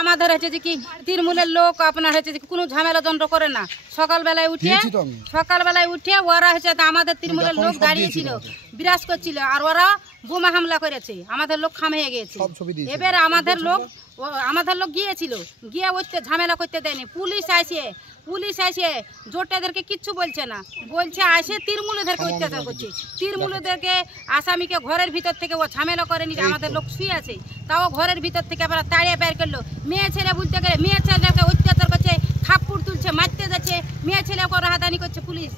আমাদের হচ্ছে যে কি তৃণমূলের লোক আপনার হচ্ছে যে কোনো ঝামেলা দণ্ড করে না। সকালবেলায় উঠে ওরা হচ্ছে আমাদের তৃণমূলের লোক দাঁড়িয়েছিল, বিরাজ করছিল, আর ওরা বোমা হামলা করেছে, আমাদের লোক খামিয়ে গিয়েছে। এবার আমাদের লোক গিয়েছিল, গিয়ে ওইতে ঝামেলা করতে দেয়নি। পুলিশ আসে জোটেদেরকে কিচ্ছু বলছে না, বলছে আসে তৃণমূলীদেরকে অত্যাচার করছে। তৃণমূলীদেরকে আসামিকে ঘরের ভিতর থেকে ও ঝামেলা করেনি, আমাদের লোক শুয়ে আছে, তাও ঘরের ভিতর থেকে আবার তাড়িয়ে বের করলো। মেয়ে ছেলে বলতে গেলে মেয়ে ছেলেকে অত্যাচার করছে, থাপ্পড় তুলছে, মারতে যাচ্ছে, মেয়ে ছেলেকে রাহাদানি করছে পুলিশ।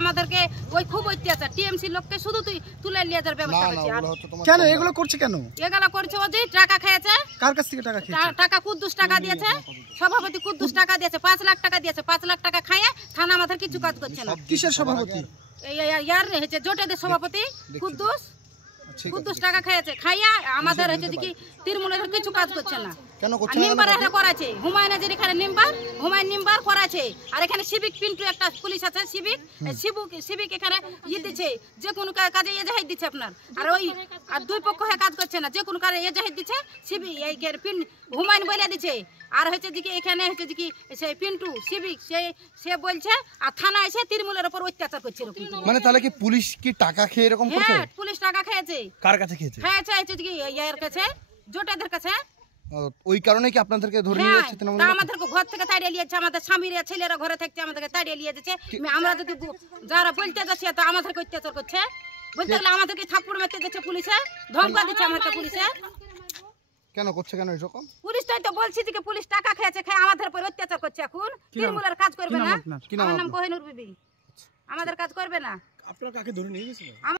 আমাদেরকে ওই খুব অত্যাচার, টিএমসি লোককে শুধু তুলে নিয়ে যাওয়ার ব্যবস্থা করছে। কেন এগুলো করছে? এগুলো করছে ও যে টাকা খেয়েছে। কার কাছ থেকে টাকা খেয়েছে? টাকা কুদ্দুস টাকা দিয়েছে, সভাপতি কুদ্দুস টাকা দিয়েছে, 5 লাখ টাকা দিয়েছে। 5 লাখ টাকা খাইয়ে থানা আমাদের কিছু কাজ করছে না। কিসের সভাপতি? ইয়ার হচ্ছে জোটেদের সভাপতি কুদ্দুস টাকা খেয়েছে, খাইয়া আমাদের হচ্ছে কি তৃণমূলের কিছু কাজ করছে না। নিম্বার এখানে করাছে, হুমায়ুনের এখানে নিম্বার করাছে, আর এখানে সিভিক পিন্টু একটা পুলিশ আছে, সিভিক এখানে দিচ্ছে, যে কোনো কাজে এজাহার দিচ্ছে আপনার। আর ওই আর দুই পক্ষ হয়ে কাজ করছে না, যে কোনো কাজে এজাহার দিচ্ছে হুমায়ুন বলে দিচ্ছে। আর হচ্ছে যে কি এখানে হচ্ছে যে কি সেই পিন্টু সিভিক সে বলছে, আর থানা এসে তৃণমূলের উপর অত্যাচার করছে। মানে তাহলে কি পুলিশ কি টাকা খেয়ে এরকম করছে? হ্যাঁ, পুলিশ টাকা খেয়েছে। কার কাছে খেয়েছে? খেয়েছে হচ্ছে কি ইয়ার কাছে, জোটেদের কাছে। ওই কারণে কি আপনাদেরকে ধরে নিয়ে যাচ্ছে? আমাদেরকে ঘর থেকে তাড়িয়ে নিয়েছে, আমাদের স্বামীরা ছেলেরা ঘরে থাকছে, আমাদেরকে তাড়িয়ে নিয়ে যাচ্ছে। আমরা যদি যারা বলতে যাচ্ছি তো আমাদেরকে অত্যাচার করছে, বলতে গেলে আমাদেরকে থাপ্পড় মারতে যাচ্ছে পুলিশে, ধমকা দিচ্ছে আমাদেরকে পুলিশে। কেন করছে কেন এরকম? পুলিশটাই তো বলছি যে পুলিশ টাকা খেয়েছে, খেয়ে আমাদের উপর অত্যাচার করছে। এখন তৃণমূলের কাজ করবে না। আমার নাম কোহিনুর বিবি, আমাদের কাজ করবে না। আপনার কাকে ধরে নিয়ে গেছিল?